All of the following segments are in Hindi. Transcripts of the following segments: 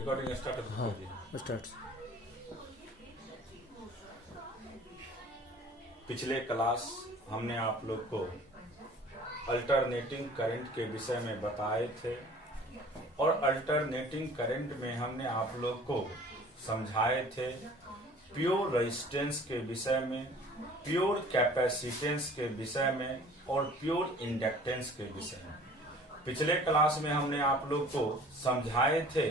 रिकॉर्डिंग स्टार्ट हाँ स्टार्ट। पिछले क्लास हमने आप लोग को अल्टरनेटिंग करंट के विषय में बताए थे और अल्टरनेटिंग करंट में हमने आप लोग को समझाए थे प्योर रेजिस्टेंस के विषय में, प्योर कैपेसिटेंस के विषय में और प्योर इंडक्टेंस के विषय में। पिछले क्लास में हमने आप लोग को समझाए थे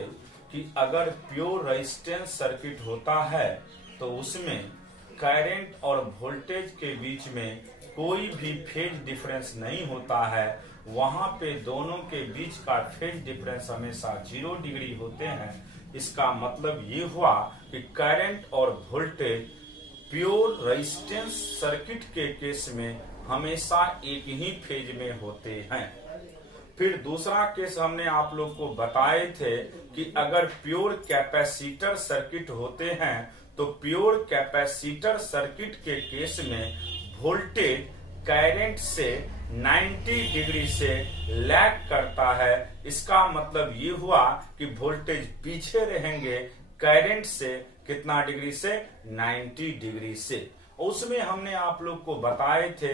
कि अगर प्योर रेजिस्टेंस सर्किट होता है तो उसमें करंट और वोल्टेज के बीच में कोई भी फेज डिफरेंस नहीं होता है। वहां पे दोनों के बीच का फेज डिफरेंस हमेशा 0 डिग्री होते हैं। इसका मतलब ये हुआ कि करंट और वोल्टेज प्योर रेजिस्टेंस सर्किट के केस में हमेशा एक ही फेज में होते हैं। फिर दूसरा केस हमने आप लोग को बताए थे कि अगर प्योर कैपेसिटर सर्किट होते हैं तो प्योर कैपेसिटर सर्किट के केस में वोल्टेज करंट से 90 डिग्री से लैग करता है। इसका मतलब ये हुआ कि वोल्टेज पीछे रहेंगे करंट से कितना डिग्री से, 90 डिग्री से। उसमें हमने आप लोग को बताए थे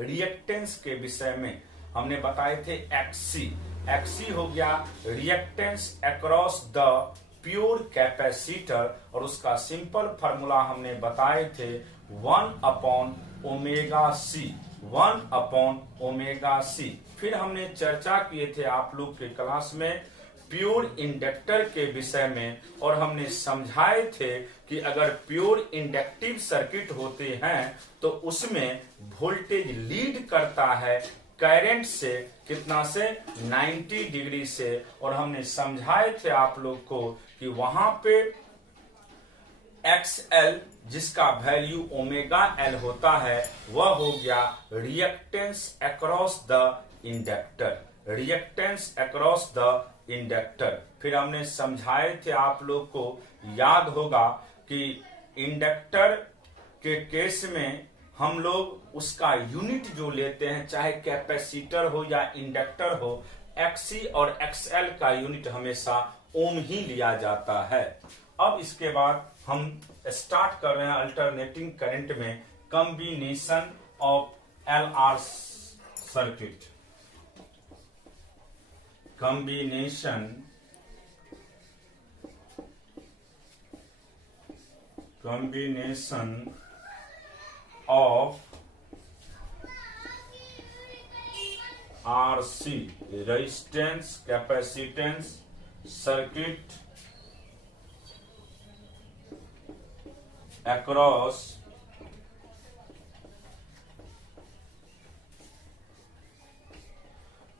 रिएक्टेंस के विषय में, हमने बताए थे एक्सी हो गया reactance across the pure capacitor और उसका सिंपल फार्मूला हमने बताए थे 1/ωc। फिर हमने चर्चा किए थे आप लोग के क्लास में प्योर इंडक्टर के विषय में और हमने समझाए थे कि अगर प्योर इंडक्टिव सर्किट होते हैं तो उसमें वोल्टेज लीड करता है करंट से कितना से, 90 डिग्री से। और हमने समझाए थे आप लोग को कि वहां पे XL जिसका वैल्यू ओमेगा L होता है वह हो गया reactance across the inductor, reactance across the inductor. फिर हमने समझाए थे आप लोग को, याद होगा कि इंडक्टर के केस में हम लोग उसका यूनिट जो लेते हैं, चाहे कैपेसिटर हो या इंडक्टर हो, XC और XL का यूनिट हमेशा ओम ही लिया जाता है। अब इसके बाद हम स्टार्ट कर रहे हैं अल्टरनेटिंग करंट में combination of LR circuit, combination of RC resistance capacitance circuit across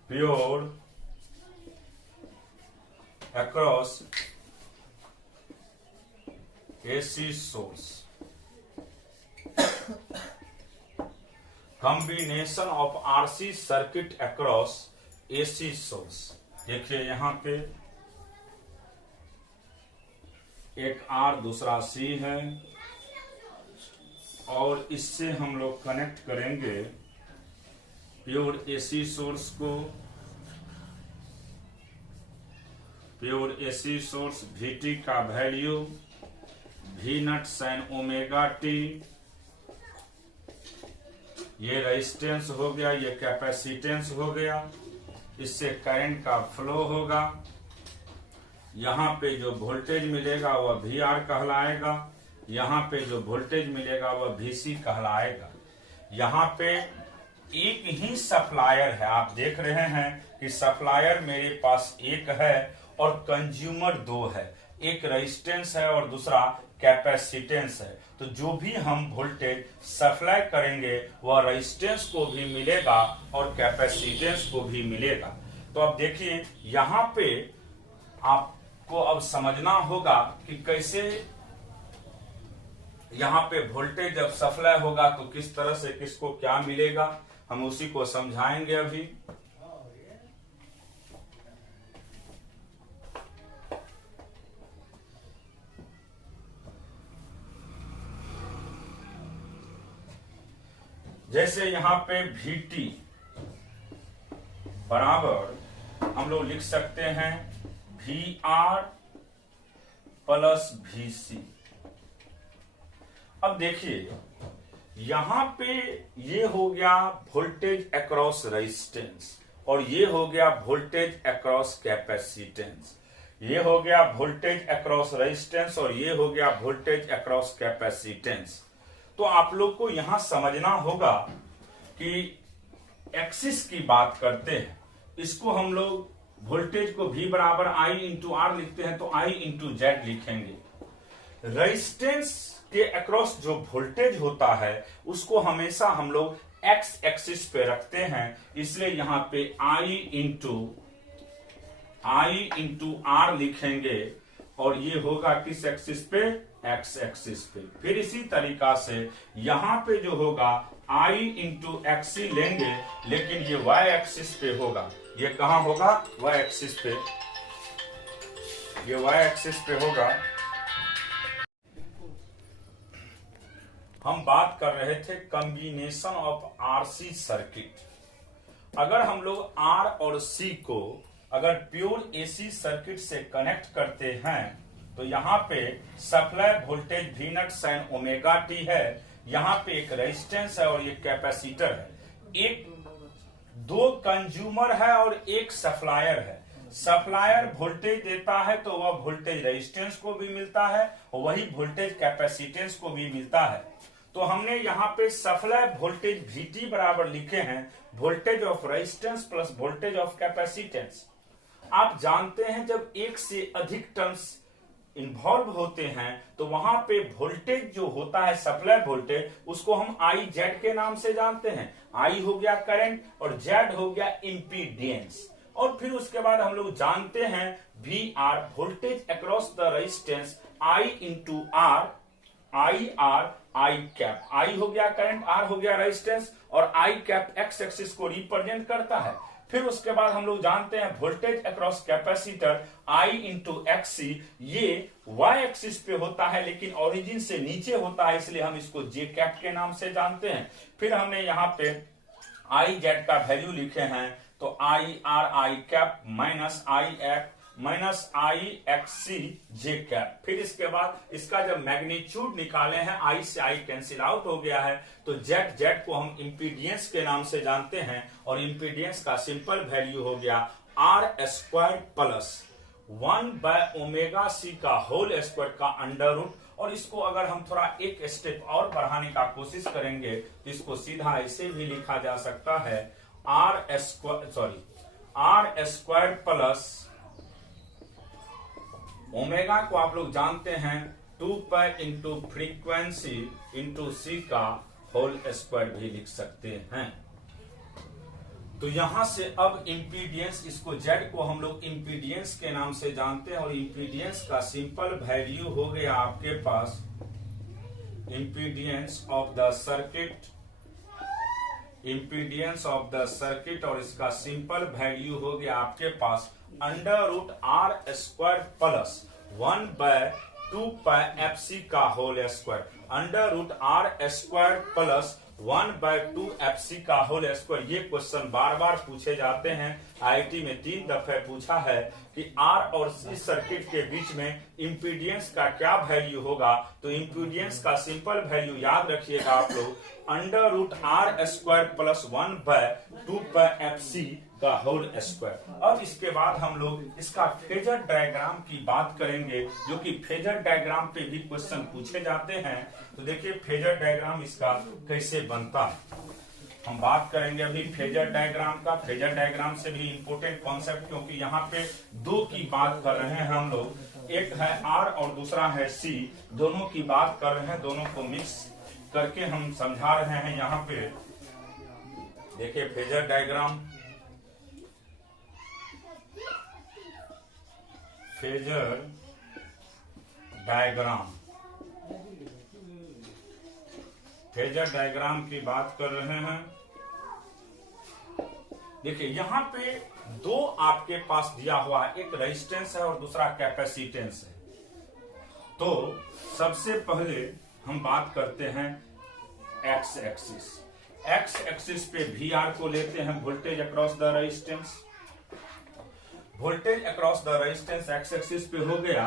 pure across AC source, combination of RC circuit across AC source. देखिए यहाँ पे एक R दूसरा C है और इससे हम लोग कनेक्ट करेंगे प्योर AC सोर्स को। प्योर AC सोर्स VT का value V0 sin omega t, ये रेजिस्टेंस हो गया, ये कैपेसिटेंस हो गया, इससे करंट का फ्लो होगा। यहाँ पे जो वोल्टेज मिलेगा वह VR कहलाएगा, यहाँ पे जो वोल्टेज मिलेगा वह VC कहलाएगा। यहाँ पे एक ही सप्लायर है, आप देख रहे हैं कि सप्लायर मेरे पास एक है और कंज्यूमर दो है, एक रेजिस्टेंस है और दूसरा कैपेसिटेंस है। तो जो भी हम वोल्टेज सप्लाई करेंगे वह रेजिस्टेंस को भी मिलेगा और कैपेसिटेंस को भी मिलेगा। तो अब देखिए यहाँ पे आपको अब समझना होगा कि कैसे यहाँ पे वोल्टेज जब सप्लाई होगा तो किस तरह से किसको क्या मिलेगा, हम उसी को समझाएंगे अभी। जैसे यहाँ पे VT बराबर हम लोग लिख सकते हैं VR प्लस VC। अब देखिए यहां पे ये हो गया वोल्टेज अक्रॉस रेजिस्टेंस और ये हो गया वोल्टेज अक्रॉस कैपेसिटेंस। ये हो गया वोल्टेज अक्रॉस रेजिस्टेंस और ये हो गया वोल्टेज अक्रॉस कैपेसिटेंस। तो आप लोग को यहां समझना होगा कि एक्सिस की बात करते हैं, इसको हम लोग वोल्टेज को V बराबर I इंटू आर लिखते हैं तो I इंटू जेड लिखेंगे। रेजिस्टेंस के अक्रॉस जो वोल्टेज होता है उसको हमेशा हम लोग एक्स एक्सिस पे रखते हैं, इसलिए यहां पे I इंटू आर लिखेंगे और ये होगा किस एक्सिस पे, एक्स एक्सिस पे। फिर इसी तरीका से यहां पे जो होगा I इंटू एक्सी लेंगे, लेकिन ये y एक्सिस पे होगा। ये कहां होगा, y एक्सिस पे, ये y एक्सिस पे होगा। हम बात कर रहे थे कॉम्बिनेशन ऑफ RC सर्किट। अगर हम लोग R और C को अगर प्योर AC सर्किट से कनेक्ट करते हैं तो यहाँ पे supply voltage V not sine omega t है, यहाँ पे एक रेजिस्टेंस है और ये कैपेसिटर है, एक दो कंज्यूमर है और एक सप्लायर है। सप्लायर वोल्टेज देता है तो वह वोल्टेज रेजिस्टेंस को भी मिलता है और वही वोल्टेज कैपेसिटेंस को भी मिलता है। तो हमने यहाँ पे सप्लाई वोल्टेज VT बराबर लिखे हैं voltage of resistance plus voltage of capacitance. आप जानते हैं जब एक से अधिक टर्म्स इन्वॉल्व होते हैं तो वहां पे वोल्टेज जो होता है सप्लाई वोल्टेज उसको हम IZ के नाम से जानते हैं। I हो गया करंट और Z हो गया इम्पीडेंस। और फिर उसके बाद हम लोग जानते हैं VR voltage across the resistance I into R, IR I cap. I हो गया करंट, R हो गया रेजिस्टेंस और I कैप एक्स एक्सिस को रिप्रेजेंट करता है। फिर उसके बाद हम लोग जानते हैं voltage across capacitor I into XC, ये Y एक्सिस पे होता है लेकिन ओरिजिन से नीचे होता है, इसलिए हम इसको J कैप के नाम से जानते हैं। फिर हमने यहाँ पे IZ का वैल्यू लिखे हैं तो IR I cap minus I XC J cap. फिर इसके बाद इसका जब मैग्नीट्यूड निकाले हैं I से I कैंसिल आउट हो गया है तो Z को हम इम्पीडियंस के नाम से जानते हैं और इम्पीडियंस का सिंपल वैल्यू हो गया R square plus 1 by omega C का होल स्क्वायर का अंडर रूट। और इसको अगर हम थोड़ा एक स्टेप और बढ़ाने का कोशिश करेंगे तो इसको सीधा ऐसे भी लिखा जा सकता है R स्क्वायर प्लस ओमेगा को आप लोग जानते हैं 2 pi into frequency into C का होल स्क्वायर भी लिख सकते हैं। तो यहां से अब इम्पीडियंस, इसको Z को हम लोग इम्पीडियंस के नाम से जानते हैं और इम्पीडियंस का सिंपल वैल्यू हो गया आपके पास impedance of the circuit, impedance of the circuit और इसका सिंपल वैल्यू हो गया आपके पास under root R square plus 1 by 2 pi FC का whole square. Under root R square plus 1 by 2 FC का होल स्क्वायर। ये क्वेश्चन बार बार पूछे जाते हैं, IIT में 3 दफे पूछा है कि R और C सर्किट के बीच में इम्पीडियंस का क्या वैल्यू होगा। तो इम्पीडियंस का सिंपल वैल्यू याद रखिएगा आप लोग under root R square plus 1 by 2 pi FC का होल स्क्वायर। अब इसके बाद हम लोग इसका फेजर डायग्राम की बात करेंगे, जो कि फेजर डायग्राम पे भी क्वेश्चन पूछे जाते हैं। तो देखिए फेजर डायग्राम इसका कैसे बनता है, हम बात करेंगे अभी फेजर डायग्राम का। फेजर डायग्राम से भी इंपॉर्टेंट कॉन्सेप्ट, क्योंकि यहाँ पे दो की बात कर रहे हैं हम लोग, एक है R और दूसरा है C, दोनों की बात कर रहे हैं, दोनों को मिक्स करके हम समझा रहे हैं। यहाँ पे देखिए phasor diagram, phasor diagram, phasor diagram की बात कर रहे हैं। देखिए यहां पे दो आपके पास दिया हुआ है, एक रेजिस्टेंस है और दूसरा कैपेसिटेंस है। तो सबसे पहले हम बात करते हैं एक्स एक्सिस। एक्स एक्सिस पे VR को लेते हैं voltage across the resistance. Voltage across the resistance x axis पे हो गया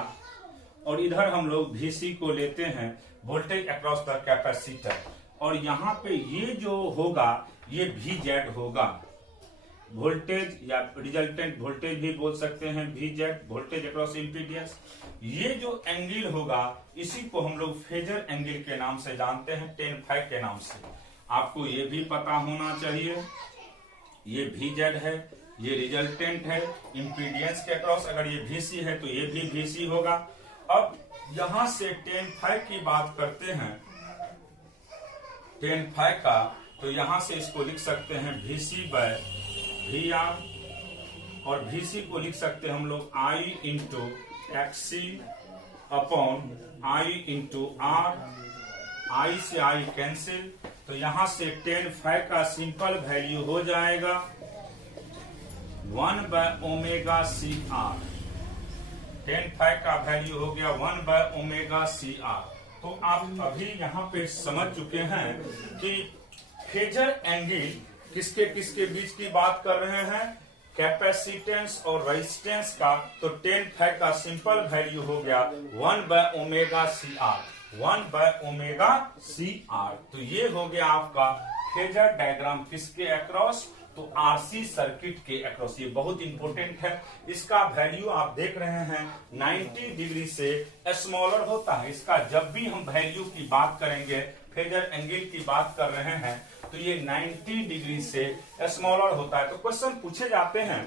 और इधर हम लोग VC को लेते हैं, वोल्टेज अक्रॉस द कैपेसिटर, और यहाँ पे ये जो होगा ये VZ होगा, वोल्टेज या रिजल्टेंट वोल्टेज भी बोल सकते हैं, VZ वोल्टेज अक्रॉस इम्पीडेंस। ये जो एंगल होगा इसी को हम लोग फेजर एंगल के नाम से जानते हैं, tan phi के नाम से। आपको ये भी पता होना चाहिए, ये VZ है, ये रिजल्टेंट है इम्पीडेंस के अक्रॉस, अगर ये VC है तो ये भी VC होगा। अब यहां से tan phi की बात करते हैं, tan phi का, तो यहां से इसको लिख सकते हैं VC बाय VR, और VC को लिख सकते हैं हम लोग I into XC upon I into R, I से I कैंसिल, तो यहां से tan phi का सिंपल वैल्यू हो जाएगा 1 by omega CR। tan phi का वैल्यू हो गया 1 बाय ओमेगा CR। तो आप अभी यहाँ पे समझ चुके हैं कि फेजर एंगल किसके किसके बीच की बात कर रहे हैं, कैपेसिटेंस और रेजिस्टेंस का। तो tan phi का सिंपल वैल्यू हो गया 1 by omega CR, 1 by omega CR। तो ये हो गया आपका फेजर डायग्राम किसके अक्रॉस, तो RC सर्किट के अक्रॉस। ये बहुत इंपॉर्टेंट है, इसका वैल्यू आप देख रहे हैं 90 डिग्री से स्मॉलर होता है। इसका जब भी हम वैल्यू की बात करेंगे, फेजर एंगल की बात कर रहे हैं, तो ये 90 डिग्री से स्मॉलर होता है। तो क्वेश्चन पूछे जाते हैं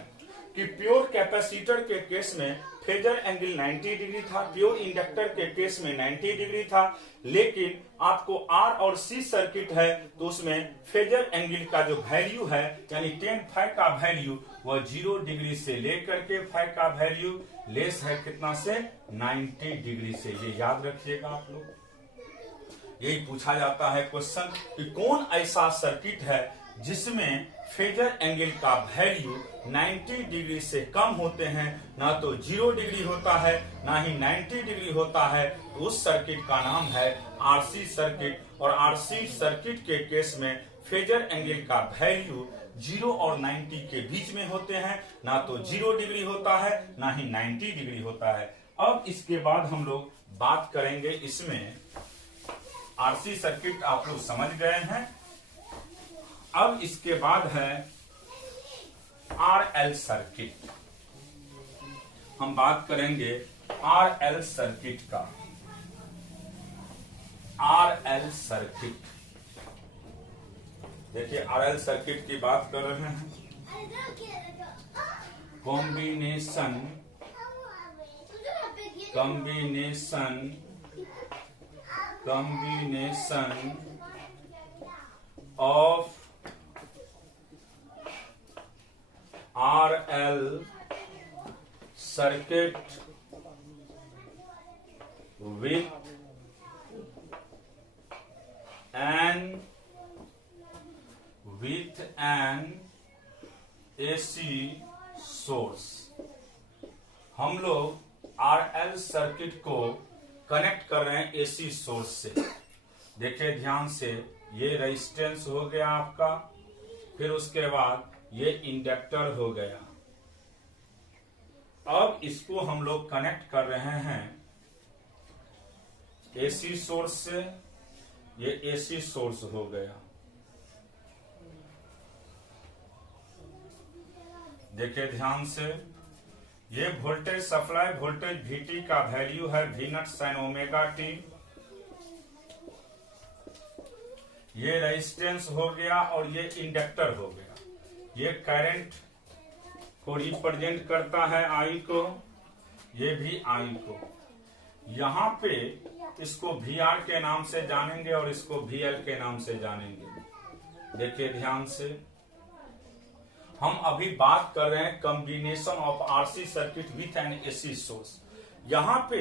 कि प्योर कैपेसिटर के केस में फेजर एंगल 90 डिग्री था, प्योर इंडक्टर के केस में 90 डिग्री था, लेकिन आपको R और C सर्किट है तो उसमें फेजर एंगल का जो वैल्यू है यानी tan phi का वैल्यू वह 0 डिग्री से लेकर के phi का वैल्यू लेस है कितना से, 90 डिग्री से। ये याद रखिएगा आप लोग, यही पूछा जाता है क्वेश्चन कि कौन ऐसा सर्किट है जिसमें फेजर एंगल का वैल्यू 90 डिग्री से कम होते हैं, ना तो 0 डिग्री होता है ना ही 90 डिग्री होता है। तो उस सर्किट का नाम है RC सर्किट, और RC सर्किट के केस में फेजर एंगल का वैल्यू 0 और 90 के बीच में होते हैं, ना तो 0 डिग्री होता है ना ही 90 डिग्री होता है। अब इसके बाद हम लोग बात करेंगे, इसमें RC सर्किट आप लोग समझ गए हैं। अब इसके बाद है RL सर्किट, हम बात करेंगे RL सर्किट का। RL सर्किट, देखिए RL सर्किट की बात कर रहे हैं, combination of RL circuit with an AC source। हम लोग RL सर्किट को कनेक्ट कर रहे हैं AC सोर्स से। देखिए ध्यान से, ये रेजिस्टेंस हो गया आपका, फिर उसके बाद ये इंडक्टर हो गया। अब इसको हम लोग कनेक्ट कर रहे हैं AC सोर्स से, ये AC सोर्स हो गया। देखिए ध्यान से, ये वोल्टेज सप्लाई वोल्टेज VT का वैल्यू है V0 sin ओमेगा t। ये रेजिस्टेंस हो गया और ये इंडक्टर हो गया। ये करंट को रिप्रेजेंट करता है I को, ये भी I को। यहाँ पे इसको VR के नाम से जानेंगे और इसको VL के नाम से जानेंगे। देखिए ध्यान से, हम अभी बात कर रहे हैं combination of RC circuit with an AC source. यहाँ पे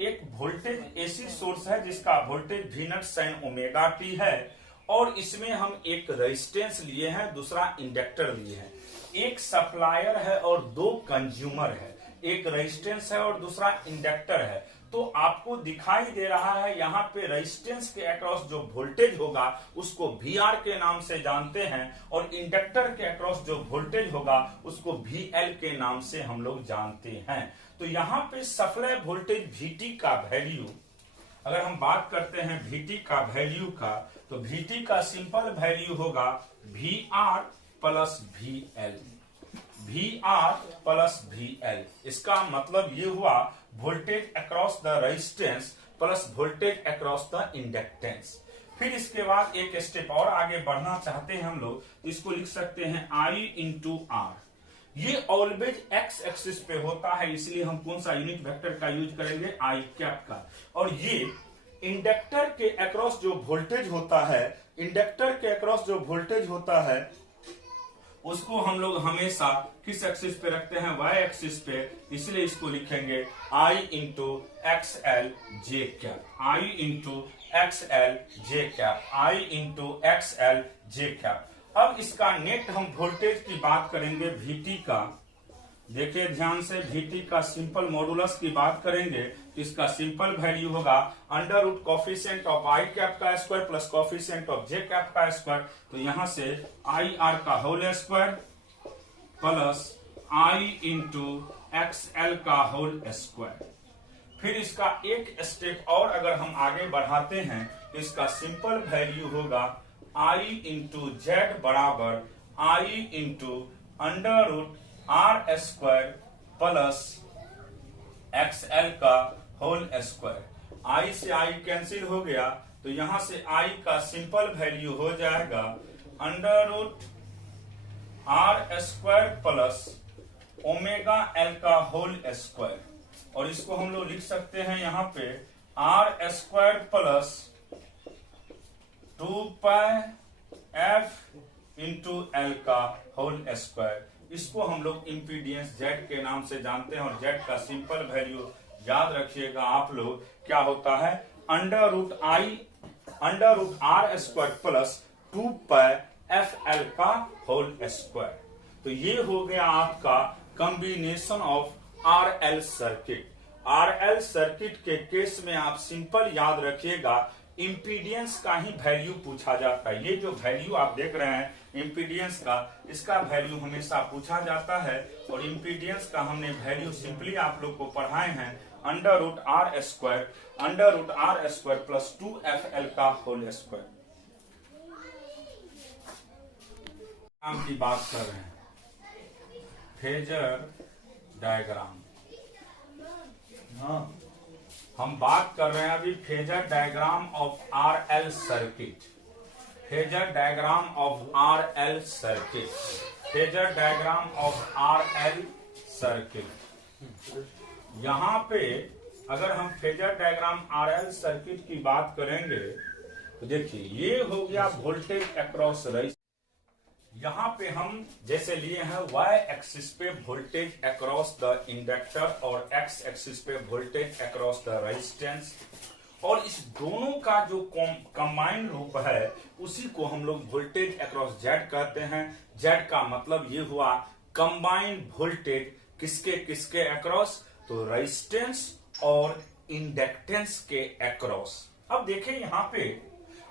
एक वोल्टेज AC सोर्स है जिसका voltage V0 sin omega t है, और इसमें हम एक रेजिस्टेंस लिए हैं, दूसरा इंडक्टर लिए हैं। एक सप्लायर है और दो कंज्यूमर है, एक रेजिस्टेंस है और दूसरा इंडक्टर है। तो आपको दिखाई दे रहा है यहाँ पे रेजिस्टेंस के अक्रॉस जो वोल्टेज होगा उसको VR के नाम से जानते हैं, और इंडक्टर के अक्रॉस जो वोल्टेज होगा उसको VL के नाम से हम लोग जानते हैं। तो यहाँ पे सप्लाई वोल्टेज Vt का वैल्यू, अगर हम बात करते हैं Vt का वैल्यू का, तो Vt का सिंपल वैल्यू होगा VR plus VL, VR plus VL। इसका मतलब ये हुआ voltage across the resistance plus voltage across the inductance. फिर इसके बाद एक स्टेप और आगे बढ़ना चाहते हैं हम लोग, इसको लिख सकते हैं I इंटू R। ये ऑलवेज एक्स एक्सिस पे होता है, इसलिए हम कौन सा यूनिट वेक्टर का यूज करेंगे, आई कैप का। और ये इंडक्टर के अक्रॉस जो वोल्टेज होता है, इंडक्टर के अक्रॉस जो वोल्टेज होता है उसको हम लोग हमेशा किस एक्सिस पे रखते हैं, वाई एक्सिस पे, इसलिए इसको लिखेंगे I into X L J cap, I into X L J cap, I into X L J cap. अब इसका नेट हम वोल्टेज की बात करेंगे Vt का, देखिए ध्यान से, Vt का सिंपल मॉडुलस की बात करेंगे तो इसका सिंपल वैल्यू होगा under root coefficient of I cap का square plus coefficient of J cap का स्क्वायर, तो यहां से आई आर का whole square plus I into X L का होल स्क्वायर। फिर इसका एक स्टेप और अगर हम आगे बढ़ाते हैं तो इसका सिंपल वैल्यू होगा आई इंटू जेड बराबर I into under root R square plus X L का होल स्क्वायर। आई से आई कैंसिल हो गया, तो यहां से आई का सिंपल वैल्यू हो जाएगा under root R square plus omega L का होल स्क्वायर। और इसको हम लोग लिख सकते हैं यहाँ पे R square plus 2 pi F into L का होल स्क्वायर। इसको हम लोग इम्पीडियंस जेड के नाम से जानते हैं, और जेड का सिंपल वैल्यू याद रखिएगा आप लोग, क्या होता है, under root R square plus 2 pi F L का होल स्क्वायर। तो ये हो गया आपका combination of R L circuit. R L circuit के केस में आप सिंपल याद रखिएगा, इंपीडियंस का ही वैल्यू पूछा जाता है। ये जो वैल्यू आप देख रहे हैं इंपीडियंस का, इसका वैल्यू हमेशा पूछा जाता है, और इंपीडियंस का हमने वैल्यू सिंपली आप लोग को पढ़ाए हैं under root R square plus 2FL का होल स्क्वायर। हम की बात कर रहे हैं फेजर डायग्राम, हाँ हम बात कर रहे हैं अभी phasor diagram of R L circuit, phasor diagram of R L circuit, phasor diagram of R L circuit. यहां पे अगर हम phasor diagram are L circuit की बात करेंगे तो देखिए ये हो गया वोल्टेज अक्रॉस रेजिस्टेंस। यहां पे हम जैसे लिए हैं y एक्सिस पे वोल्टेज अक्रॉस द इंडक्टर और x एक्सिस पे वोल्टेज अक्रॉस द रेजिस्टेंस, और इस दोनों का जो कंबाइंड रूप है उसी को हम लोग वोल्टेज अक्रॉस Z कहते हैं। Z का मतलब ये हुआ कंबाइंड वोल्टेज किसके किसके अक्रॉस, तो रेजिस्टेंस और इंडक्टेंस के अक्रॉस। अब देखें यहाँ पे,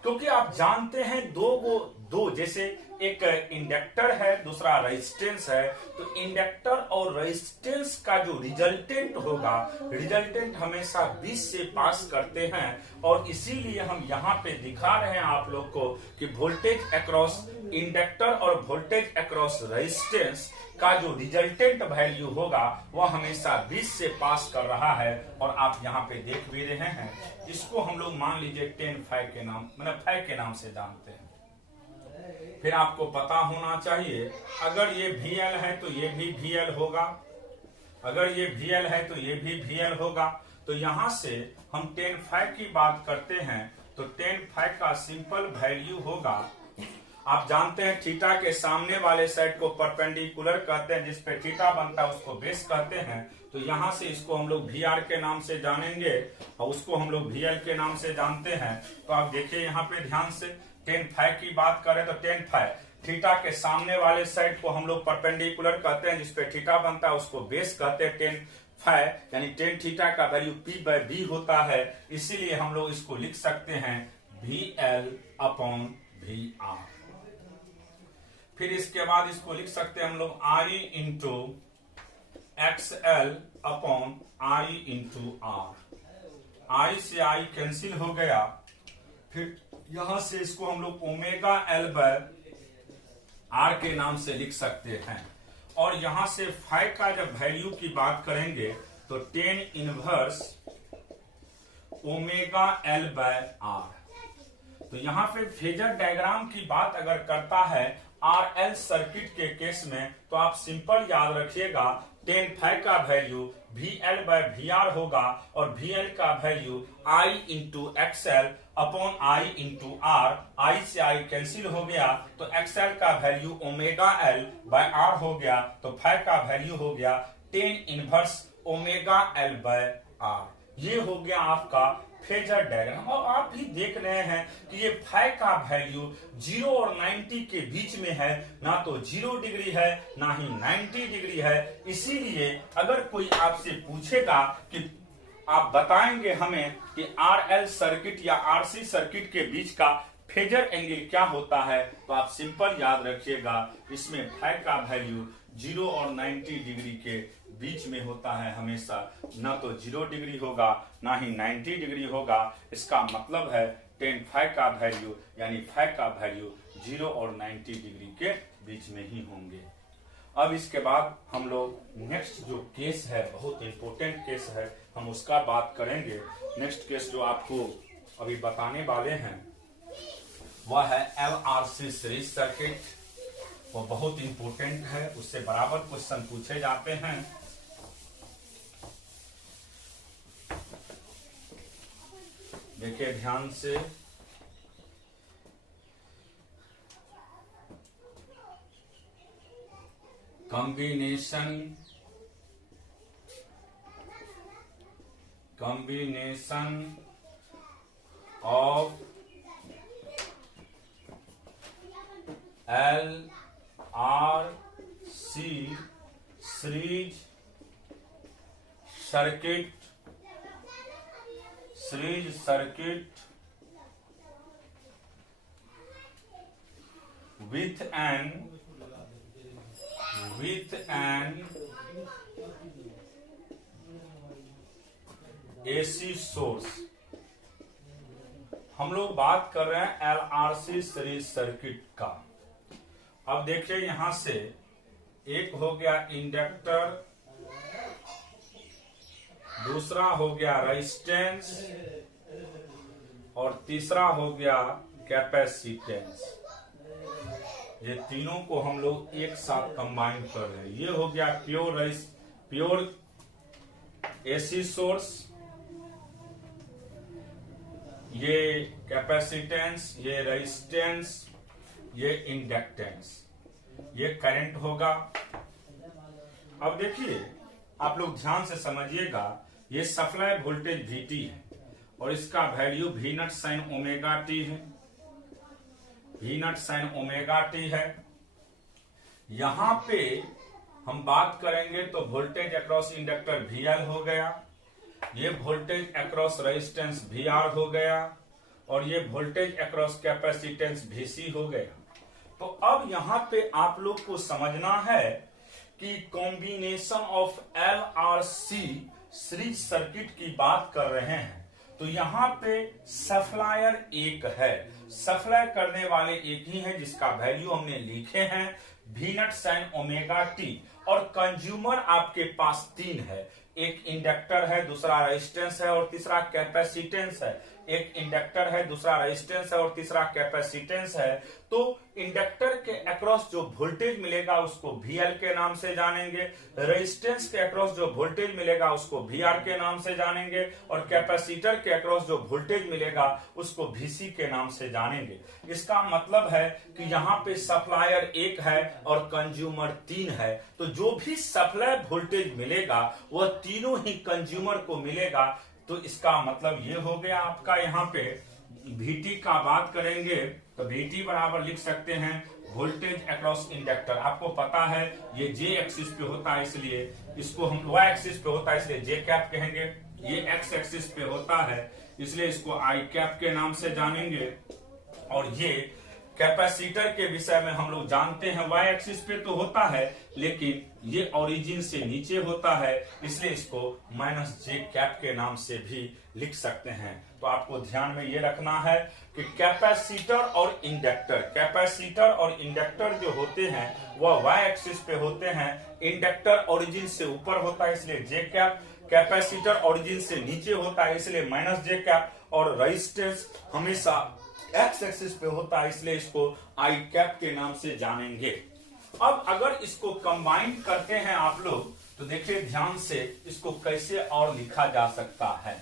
क्योंकि आप जानते हैं दो जैसे एक इंडक्टर है दूसरा रेजिस्टेंस है, तो इंडक्टर और रेजिस्टेंस का जो रिजल्टेंट होगा, रिजल्टेंट हमेशा 20 से पास करते हैं, और इसीलिए हम यहाँ पे दिखा रहे हैं आप लोग को कि वोल्टेज अक्रॉस इंडक्टर और वोल्टेज अक्रॉस रेजिस्टेंस का जो रिजल्टेंट वैल्यू होगा वह हमेशा 20 से पास कर रहा है, और आप यहाँ पे देख भी रहे हैं। इसको हम लोग मान लीजिए 10 फाइव के नाम, मतलब 5 के नाम से जानते हैं। फिर आपको पता होना चाहिए अगर ये VL है तो ये भी VL होगा, अगर ये VL है तो ये भी VL होगा। तो यहां से हम 10 फाइव की बात करते हैं तो 10 फाइव का सिंपल वैल्यू होगा, आप जानते हैं थीटा के सामने वाले साइड को परपेंडिकुलर कहते हैं, जिसपे थीटा बनता है उसको बेस कहते हैं। तो यहां से इसको हम लोग VR के नाम से जानेंगे और उसको हम लोग VL के नाम से जानते हैं। तो आप देखिए यहाँ पे ध्यान से 10 फाइव की बात करें तो 10 फाइव थीटा के सामने वाले साइड को हम लोग परपेंडिकुलर कहते हैं, जिसपे थीटा बनता है उसको बेस कहते हैं। 10 फाइव यानी 10 थीटा का वैल्यू P/B होता है, इसीलिए हम लोग इसको लिख सकते हैं VL/VR। फिर इसके बाद इसको लिख सकते हैं हम लोग RE into XL upon I into R. I से आई कैंसिल हो गया, फिर यहां से इसको हम लोग ओमेगा एल बाय आर के नाम से लिख सकते हैं। और यहां से फाइ का जब वैल्यू की बात करेंगे तो 10 inverse omega L by R. तो यहां पे फेजर डायग्राम की बात अगर करता है आर एल सर्किट के केस में, तो आप सिंपल याद रखिएगा 10 फाइ का value V L by V R होगा और वी एल का value I into XL upon I into R. I से आई कैंसिल हो गया तो एक्सएल का value omega L by R हो गया, तो फाइ का वैल्यू हो गया 10 inverse omega L by R. ये हो गया आपका फेजर डायग्राम। और आप भी देख रहे हैं कि ये फाइ का वैल्यू 0 और 90 के बीच में है, ना तो 0 डिग्री है ना ही 90 डिग्री है। इसीलिए अगर कोई आपसे पूछेगा कि आप बताएंगे हमें कि आरएल सर्किट या आरसी सर्किट के बीच का फेजर एंगल क्या होता है, तो आप सिंपल याद रखिएगा इसमें फाइ का वैल्यू 0 और 90 डिग्री के बीच में होता है हमेशा, ना तो 0 डिग्री होगा ना ही 90 डिग्री होगा। इसका मतलब है 10 फाइ का वैल्यू यानी फाइ का वैल्यू 0 और 90 डिग्री के बीच में ही होंगे। अब इसके बाद हम लोग नेक्स्ट जो केस है, बहुत इंपॉर्टेंट केस है, हम उसका बात करेंगे। नेक्स्ट केस जो आपको अभी बताने वाले हैं वह है LRC सीरीज सर्किट। वो बहुत इंपॉर्टेंट है, उससे बराबर क्वेश्चन पूछे जाते हैं। देखिए ध्यान से, combination of L R C series circuit with an AC source. हम लोग बात कर रहे हैं LRC सीरीज सर्किट का। अब देखिए यहां से एक हो गया इंडक्टर, दूसरा हो गया रेजिस्टेंस और तीसरा हो गया कैपेसिटेंस। ये तीनों को हम लोग एक साथ कंबाइन कर रहे हैं। ये हो गया प्योर एसी सोर्स, ये कैपेसिटेंस, ये रेजिस्टेंस, ये इंडक्टेंस, ये करंट होगा। अब देखिए आप लोग ध्यान से समझिएगा, ये सप्लाई वोल्टेज VT है और इसका value V not sine omega T है, V not sine omega T है। यहां पे हम बात करेंगे तो वोल्टेज अक्रॉस इंडक्टर VL हो गया, ये वोल्टेज अक्रॉस रेजिस्टेंस VR हो गया और ये वोल्टेज अक्रॉस कैपेसिटेंस VC हो गया। तो अब यहां पे आप लोग को समझना है कि combination of LRC series circuit की बात कर रहे हैं, तो यहाँ पे सप्लायर एक है, सप्लाई करने वाले एक ही है जिसका वैल्यू हमने लिखे हैं V not sine omega T. और कंज्यूमर आपके पास 3 है, एक इंडक्टर है, दूसरा रेजिस्टेंस है और तीसरा कैपेसिटेंस है। एक इंडक्टर है, दूसरा रेजिस्टेंस है और तीसरा कैपेसिटेंस है। तो इंडक्टर के अक्रॉस जो वोल्टेज मिलेगा उसको VL के नाम से जानेंगे, रेजिस्टेंस के अक्रॉस जो वोल्टेज मिलेगा उसको VR के नाम से जानेंगे और कैपेसिटर के अक्रॉस जो वोल्टेज मिलेगा उसको VC के नाम से जानेंगे। इसका मतलब है कि यहाँ पे सप्लायर एक है और कंज्यूमर 3 है, तो जो भी सप्लाई वोल्टेज मिलेगा वह तीनों ही कंज्यूमर को मिलेगा। तो इसका मतलब ये हो गया आपका, यहाँ पे VT का बात करेंगे तो VT बराबर लिख सकते हैं वोल्टेज अक्रॉस इंडक्टर। आपको पता है ये J एक्सिस पे होता है, इसलिए इसको हम Y एक्सिस पे होता है इसलिए J कैप कहेंगे। ये X एक्सिस पे होता है इसलिए इसको I कैप के नाम से जानेंगे। और ये कैपेसिटर के विषय में हम लोग जानते हैं वाई एक्सिस पे तो होता है, लेकिन ये ओरिजिन से नीचे होता है, इसलिए इसको -j कैप के नाम से भी लिख सकते हैं। तो आपको ध्यान में ये रखना है कि कैपेसिटर और इंडक्टर जो होते हैं वह वाई एक्सिस पे होते हैं। इंडक्टर ओरिजिन से ऊपर होता है इसलिए जे कैप, कैपेसिटर ओरिजिन से नीचे होता है इसलिए -j कैप, और रेजिस्टेंस हमेशा एक्स एक्सिस पे होता है इसलिए इसको आई कैप के नाम से जानेंगे। अब अगर इसको कंबाइन करते हैं आप लोग तो देखिए ध्यान से इसको कैसे और लिखा जा सकता है।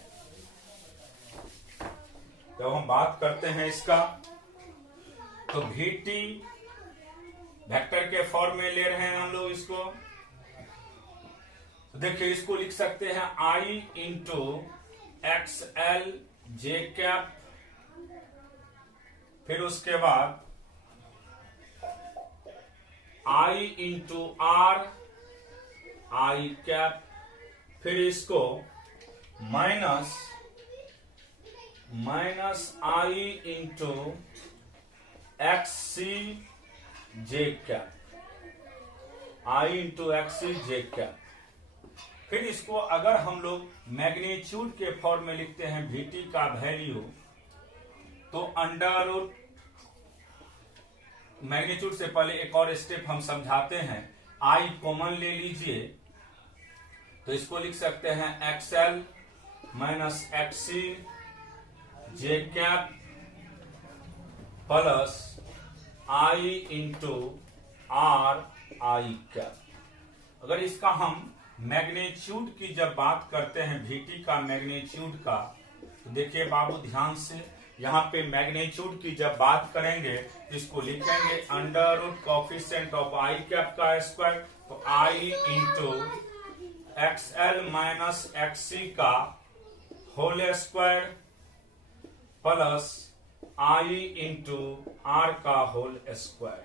जब हम बात करते हैं इसका तो VT वेक्टर के फॉर्म में ले रहे हैं हम लोग इसको, तो देखिए इसको लिख सकते हैं I into XL J cap, फिर उसके बाद I into R I cap, फिर इसको minus I into XC J cap, I into XC J cap. फिर इसको अगर हम लोग मैग्नीट्यूड के फॉर्म में लिखते हैं VT का वैल्यू, तो अंडर रूट, मैग्नीट्यूड से पहले एक और स्टेप हम समझाते हैं, I कॉमन ले लीजिए तो इसको लिख सकते हैं XL minus XC J cap plus I into R I cap. अगर इसका हम मैग्नीट्यूड की जब बात करते हैं VT का मैग्नीट्यूड का, तो देखिए बाबू ध्यान से, यहाँ पे मैग्नीट्यूड की जब बात करेंगे तो इसको लिखेंगे under root coefficient of I cap का स्क्वायर, तो I into XL minus XC का whole square plus I into R का होल स्क्वायर।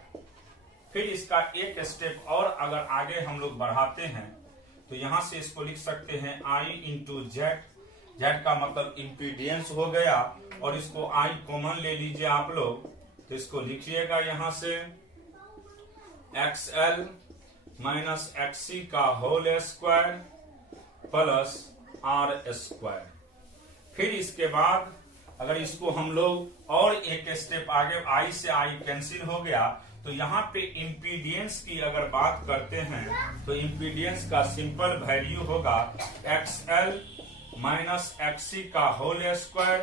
फिर इसका एक स्टेप और अगर आगे हम लोग बढ़ाते हैं तो यहां से इसको लिख सकते हैं I इंटू Z, Z का मतलब इम्पीडियंस हो गया, और इसको I कॉमन ले लीजिए आप लोग, तो इसको लिखिएगा यहां से XL माइनस XC का whole square plus R square. फिर इसके बाद अगर इसको हम लोग और एक स्टेप आगे, I से I कैंसिल हो गया, तो यहाँ पे इम्पीडियंस की अगर बात करते हैं तो इम्पीडियंस का सिंपल वैल्यू होगा XL माइनस XC का whole square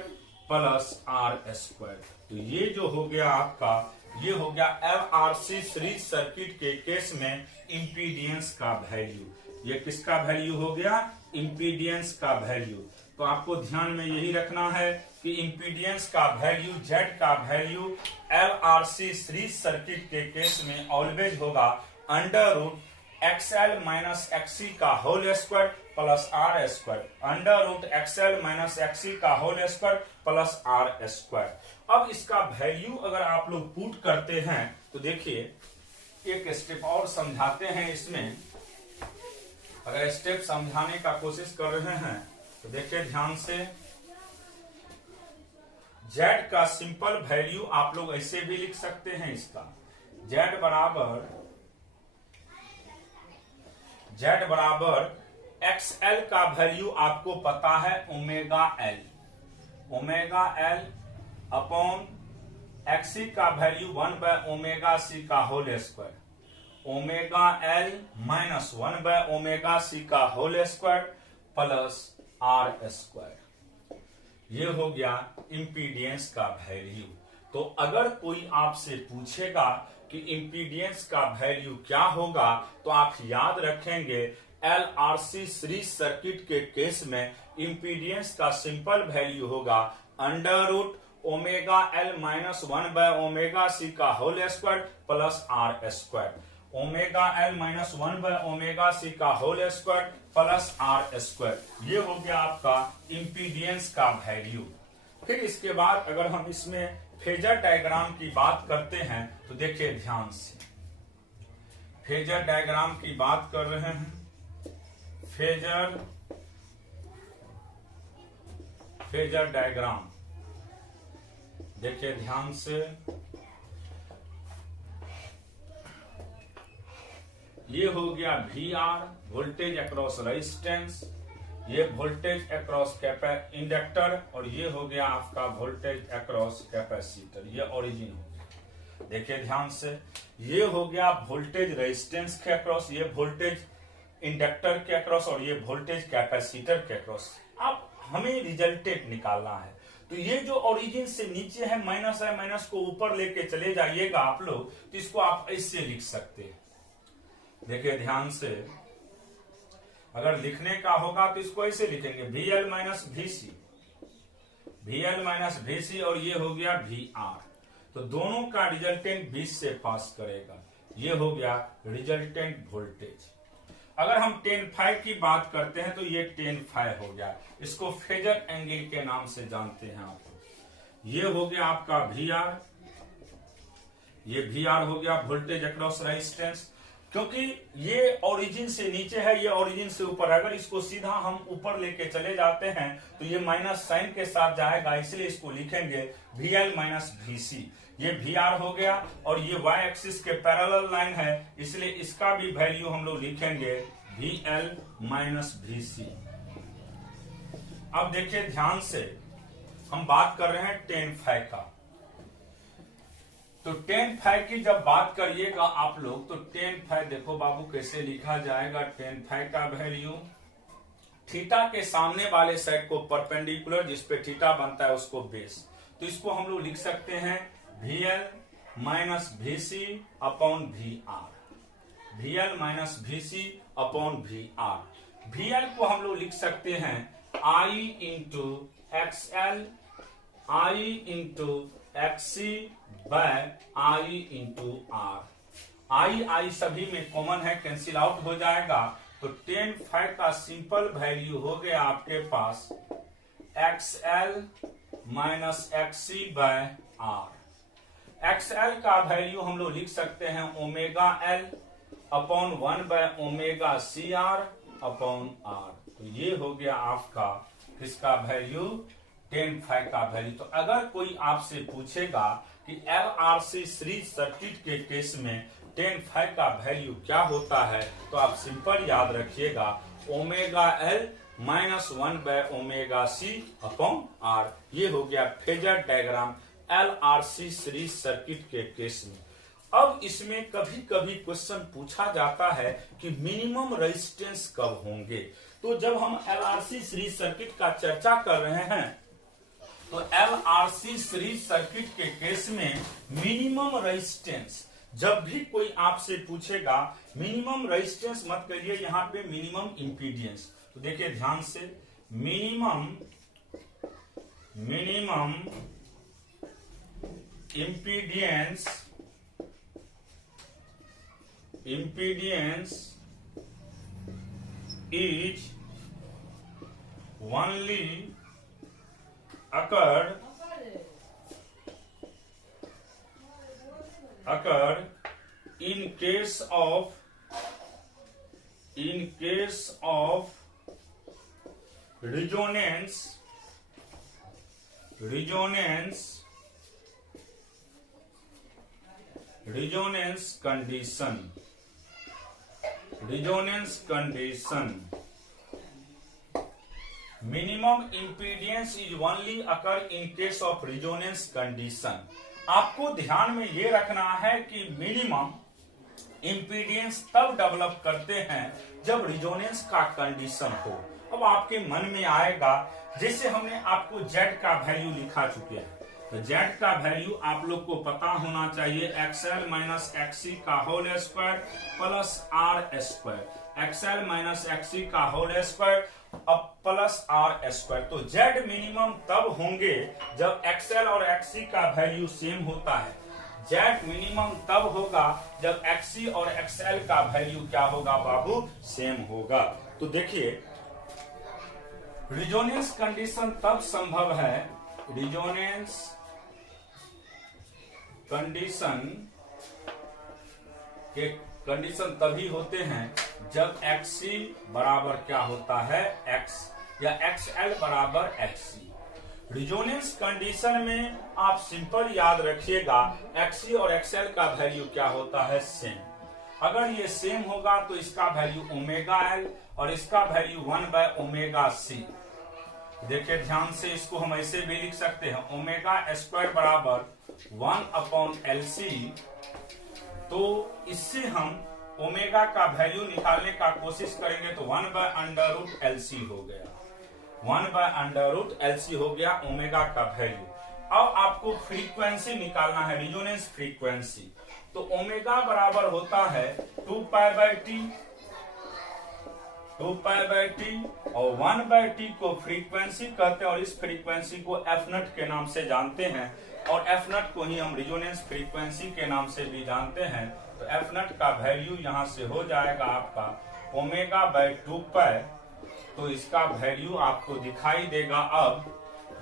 plus R square. तो ये जो हो गया आपका, ये हो गया LRC सीरीज सर्किट के केस में इम्पीडियंस का वैल्यू। ये किसका वैल्यू हो गया? इम्पीडियंस का वैल्यू। तो आपको ध्यान में यही रखना है कि इम्पीडियंस का वैल्यू, Z का वैल्यू LRC सीरीज सर्किट के केस में ऑलवेज होगा under root XL minus XC का whole square plus R square, under root XL minus XC का whole square plus R square. अब इसका वैल्यू अगर आप लोग पुट करते हैं तो देखिए एक स्टेप और समझाते हैं। इसमें अगर स्टेप समझाने का कोशिश कर रहे हैं तो देखिए ध्यान से, Z का सिंपल वैल्यू आप लोग ऐसे भी लिख सकते हैं, इसका Z बराबर XL का वैल्यू आपको पता है ओमेगा L अपॉन XC का वैल्यू 1/ओमेगा C का whole square, omega L minus 1/ओमेगा C का whole square plus R square. ये हो गया इम्पीडियंस का वैल्यू। तो अगर कोई आपसे पूछेगा कि इम्पीडियंस का वैल्यू क्या होगा, तो आप याद रखेंगे LRC सीरीज सर्किट के केस में इम्पीडियंस का सिंपल वैल्यू होगा under root omega L minus 1/ओमेगा C का whole square plus R square, omega L minus 1/ओमेगा C का whole square plus R square. ये हो गया आपका इम्पीडियंस का वैल्यू। फिर इसके बाद अगर हम इसमें फेजर डायग्राम की बात करते हैं तो देखिए ध्यान से, फेजर डायग्राम की बात कर रहे हैं, फेजर डायग्राम देखिए ध्यान से। ये हो गया VR, वोल्टेज अक्रॉस रेजिस्टेंस, ये वोल्टेज अक्रॉस इंडक्टर, और ये हो गया आपका वोल्टेज अक्रॉस कैपेसिटर। ये ओरिजिन हो गया, देखिए ध्यान से, ये हो गया वोल्टेज रेजिस्टेंस के अक्रॉस, ये वोल्टेज इंडक्टर के अक्रॉस, और ये वोल्टेज कैपेसिटर के अक्रॉस। अब हमें रिजल्टेंट निकालना है, तो ये जो ओरिजिन से नीचे है माइनस है, माइनस को ऊपर लेके चले जाइएगा आप लोग, तो इसको आप ऐसे लिख सकते हैं। देखिए ध्यान से, अगर लिखने का होगा तो इसको ऐसे लिखेंगे VL minus VC, VL minus VC, और ये हो गया VR। तो दोनों का रिजल्टेंट 20 से पास करेगा, ये हो गया रिजल्टेंट वोल्टेज। अगर हम tan phi की बात करते हैं तो ये tan phi हो गया, इसको फेजर एंगल के नाम से जानते हैं आप। ये हो गया आपका VR, ये VR हो गया वोल्टेज अक्रॉस रेजिस्टेंस। क्योंकि ये ओरिजिन से नीचे है, ये ओरिजिन से ऊपर, अगर इसको सीधा हम ऊपर लेके चले जाते हैं तो ये माइनस साइन के साथ जाएगा, इसलिए इसको लिखेंगे VL माइनस VC। ये VR हो गया, और ये y एक्सिस के पैरेलल लाइन है, इसलिए इसका भी वैल्यू हम लोग लिखेंगे VL माइनस VC। अब देखिए ध्यान से, हम बात कर रहे हैं tan phi का। तो tan phi की जब बात करिएगा आप लोग, तो tan phi देखो बाबू कैसे लिखा जाएगा। tan phi का वैल्यू थीटा के सामने वाले साइड को परपेंडिकुलर, जिसपे थीटा बनता है उसको बेस, तो इसको हम लोग लिख सकते हैं VL minus VC upon VR, VL minus VC upon VR। VL को हम लोग लिख सकते हैं I into XL, I into XC by I into R। I सभी में कॉमन है, कैंसिल आउट हो जाएगा, तो tan phi का सिंपल वैल्यू हो गया आपके पास XL माइनस XC बाय R। XL का वैल्यू हम लोग लिख सकते हैं omega L upon 1 by omega CR upon R। तो ये हो गया आपका किसका वैल्यू, tan phi का वैल्यू। तो अगर कोई आपसे पूछेगा कि LRC सीरीज सर्किट के केस में tan phi का वैल्यू क्या होता है, तो आप सिंपल याद रखिएगा omega L minus 1 by omega C upon R। ये हो गया phasor diagram LRC series circuit के केस में। अब इसमें कभी कभी क्वेश्चन पूछा जाता है कि मिनिमम रेजिस्टेंस कब होंगे। तो जब हम LRC सीरीज सर्किट का चर्चा कर रहे हैं, तो LRC सीरीज सर्किट के केस में मिनिमम रेजिस्टेंस, जब भी कोई आपसे पूछेगा मिनिमम रेजिस्टेंस मत करिए, यहां पे मिनिमम इंपीडेंस। तो देखिए ध्यान से, minimum impedance is only occurred in case of resonance condition। Minimum impedance is only occur in case of resonance condition. आपको ध्यान में ये रखना है कि मिनिमम इंपीडेंस तब डेवलप करते हैं जब रिजोनेंस का कंडीशन हो। अब आपके मन में आएगा, जैसे हमने आपको Z का वैल्यू लिखा चुके हैं, तो Z का वैल्यू आप लोग को पता होना चाहिए XL माइनस XC का whole square plus R square, XL minus XC का होल स्क्वायर अब प्लस R स्क्वायर। तो Z मिनिमम तब होंगे जब XL और XC का वैल्यू सेम होता है। Z मिनिमम तब होगा जब XC और XL का वैल्यू क्या होगा बाबू, सेम होगा। तो देखिए रिजोनेंस कंडीशन तब संभव है, रिजोनेंस कंडीशन के कंडीशन तभी होते हैं जब XC बराबर क्या होता है X या XL बराबर XC। रिजोनेंस कंडीशन में आप सिंपल याद रखिएगा XC और XL का वैल्यू क्या होता है, सेम। अगर ये सेम होगा तो इसका वैल्यू ओमेगा एल और इसका वैल्यू 1/ओमेगा सी। देखिए ध्यान से, इसको हम ऐसे भी लिख सकते हैं, ओमेगा स्क्वायर बराबर 1/LC। तो इससे हम ओमेगा का वैल्यू निकालने का कोशिश करेंगे तो 1/√LC हो गया, 1/√LC हो गया ओमेगा का वैल्यू। अब आपको फ्रीक्वेंसी निकालना है, रिजोनेंस फ्रीक्वेंसी। तो ओमेगा बराबर होता है 2π/T, 2π/T और 1/T को फ्रीक्वेंसी कहते हैं और इस फ्रीक्वेंसी को F0 के नाम से जानते हैं और F0 को ही हम रिजोनेंस फ्रीक्वेंसी के नाम से भी जानते हैं। तो F0 का वैल्यू यहां से हो जाएगा आपका ω/2π। तो इसका वैल्यू आपको दिखाई देगा अब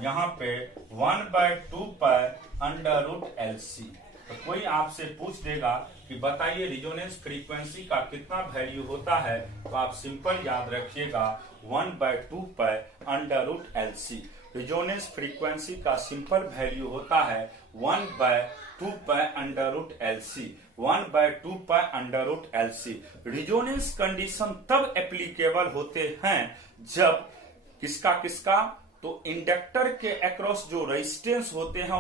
यहाँ पे 1/2π√LC। तो कोई आपसे पूछ देगा कि बताइए रिजोनेंस फ्रीक्वेंसी का कितना वैल्यू होता है, तो आप सिंपल याद रखिएगा 1/2π√LC। रिजोनेंस फ्रीक्वेंसी का सिंपल वैल्यू होता है 1/2π√LC, 1/2π√LC। रिजोनेंस कंडीशन तब एप्लीकेबल होते हैं जब किसका तो इंडक्टर के अक्रॉस जो रेजिस्टेंस होते हैं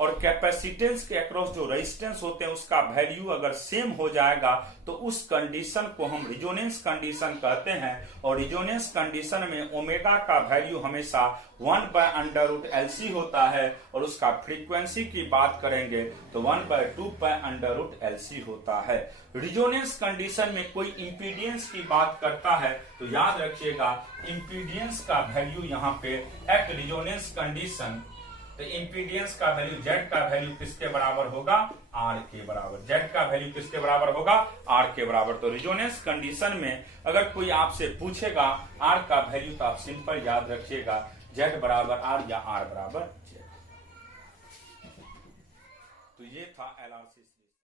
और कैपेसिटेंस के अक्रॉस जो रेजिस्टेंस होते हैं उसका वैल्यू अगर सेम हो जाएगा तो उस कंडीशन को हम रिजोनेंस कंडीशन कहते हैं। और रिजोनेंस कंडीशन में ओमेगा का वैल्यू हमेशा 1/√LC होता है और उसका फ्रीक्वेंसी की बात करेंगे तो 1/2π√LC होता है। रिजोनेंस कंडीशन में कोई इंपीडेंस की बात करता है तो याद रखिएगा इंपीडेंस का वैल्यू यहाँ पे एक रिजोनेंस कंडीशन, तो इंपीडेंस का वैल्यू Z का वैल्यू किसके बराबर होगा, R के बराबर। Z का वैल्यू किसके बराबर होगा, R के बराबर। तो रिजोनेंस कंडीशन में अगर कोई आपसे पूछेगा R का वैल्यू तो आप सिंपल याद रखिएगा Z बराबर R या R बराबर Z। तो ये था LRC।